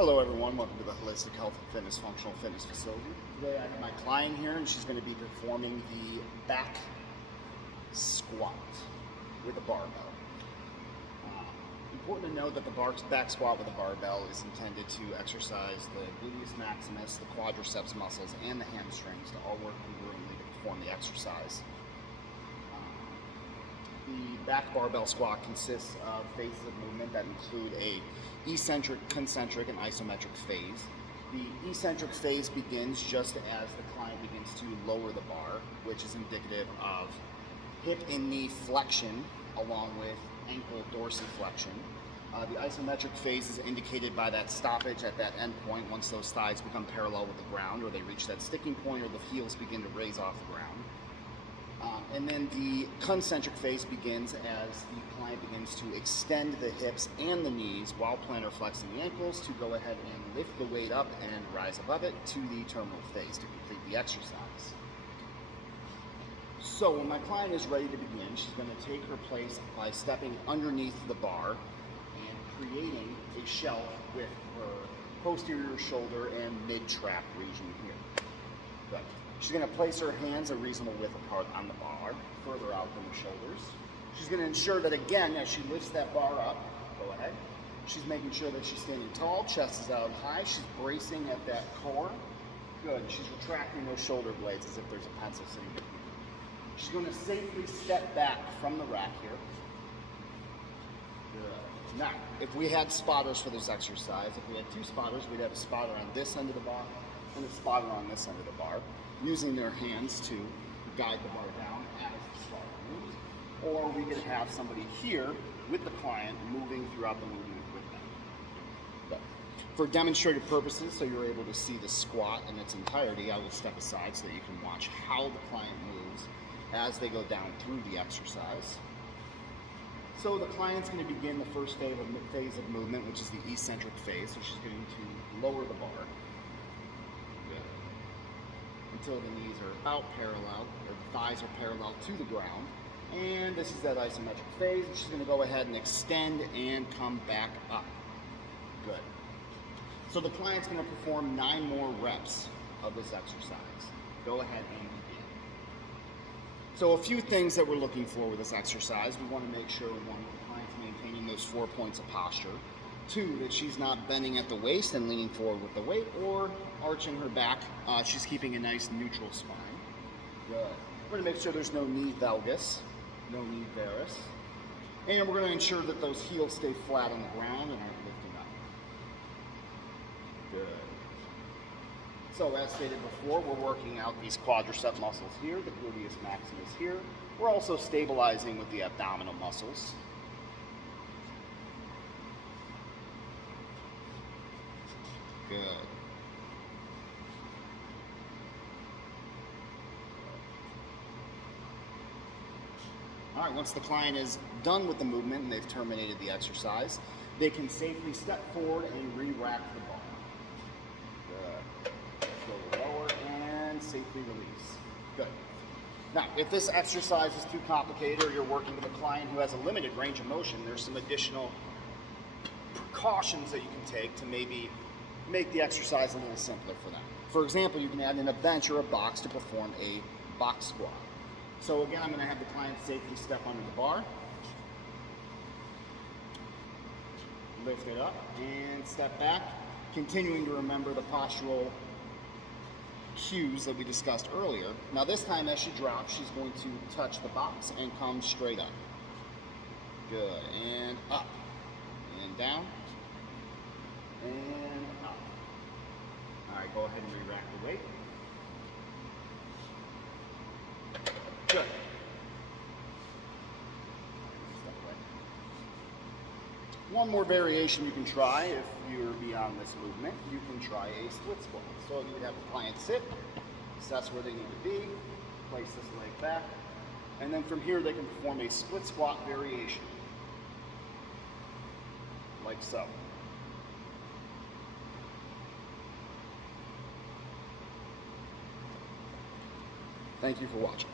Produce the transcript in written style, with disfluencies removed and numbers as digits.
Hello everyone, welcome to the Holistic Health and Fitness Functional Fitness Facility. Today I have my client here and she's going to be performing the back squat with a barbell. Important to note that the back squat with a barbell is intended to exercise the gluteus maximus, the quadriceps muscles, and the hamstrings to all work congruently to perform the exercise. The back barbell squat consists of phases of movement that include a eccentric, concentric, and isometric phase. The eccentric phase begins just as the client begins to lower the bar, which is indicative of hip and knee flexion along with ankle dorsiflexion. The isometric phase is indicated by that stoppage at that end point once those thighs become parallel with the ground, or they reach that sticking point, or the heels begin to raise off the ground. And then the concentric phase begins as the client begins to extend the hips and the knees while plantar flexing the ankles to go ahead and lift the weight up and rise above it to the terminal phase to complete the exercise. So when my client is ready to begin, she's going to take her place by stepping underneath the bar and creating a shelf with her posterior shoulder and mid-trap region here. Good. She's going to place her hands a reasonable width apart on the bar, further out than the shoulders. She's going to ensure that, again, as she lifts that bar up, go ahead, she's making sure that she's standing tall, chest is out high, she's bracing at that core. Good. She's retracting those shoulder blades as if there's a pencil sitting between them. She's going to safely step back from the rack here. Good. Now, if we had spotters for this exercise, if we had two spotters, we'd have a spotter on this end of the bar and a spotter on this end of the bar, using their hands to guide the bar down as the spotter moves. Or we could have somebody here with the client moving throughout the movement with them. But for demonstrative purposes, so you're able to see the squat in its entirety, I will step aside so that you can watch how the client moves as they go down through the exercise. So the client's going to begin the first phase of movement, which is the eccentric phase. So she's going to lower the bar until the knees are about parallel, or the thighs are parallel to the ground. And this is that isometric phase, and she's going to go ahead and extend and come back up. Good. So the client's going to perform 9 more reps of this exercise. Go ahead and begin. So a few things that we're looking for with this exercise. We want to make sure, one, the client's maintaining those 4 points of posture. 2, that she's not bending at the waist and leaning forward with the weight or arching her back. She's keeping a nice neutral spine. Good. We're going to make sure there's no knee valgus, no knee varus. And we're going to ensure that those heels stay flat on the ground and aren't lifting up. Good. So as stated before, we're working out these quadricep muscles here, the gluteus maximus here. We're also stabilizing with the abdominal muscles. Good. All right, once the client is done with the movement and they've terminated the exercise, they can safely step forward and re-rack the bar. Good. Go lower and safely release. Good. Now, if this exercise is too complicated or you're working with a client who has a limited range of motion, there's some additional precautions that you can take to maybe make the exercise a little simpler for them. For example, you can add in a bench or a box to perform a box squat. So again, I'm going to have the client safely step under the bar, lift it up, and step back, continuing to remember the postural cues that we discussed earlier. Now this time as she drops, she's going to touch the box and come straight up. Good, and up, and down, and up. All right, go ahead and re-rack the weight. Good. One more variation you can try if you're beyond this movement. You can try a split squat. So you would have the client sit, assess where they need to be, place this leg back, and then from here they can perform a split squat variation, like so. Thank you for watching.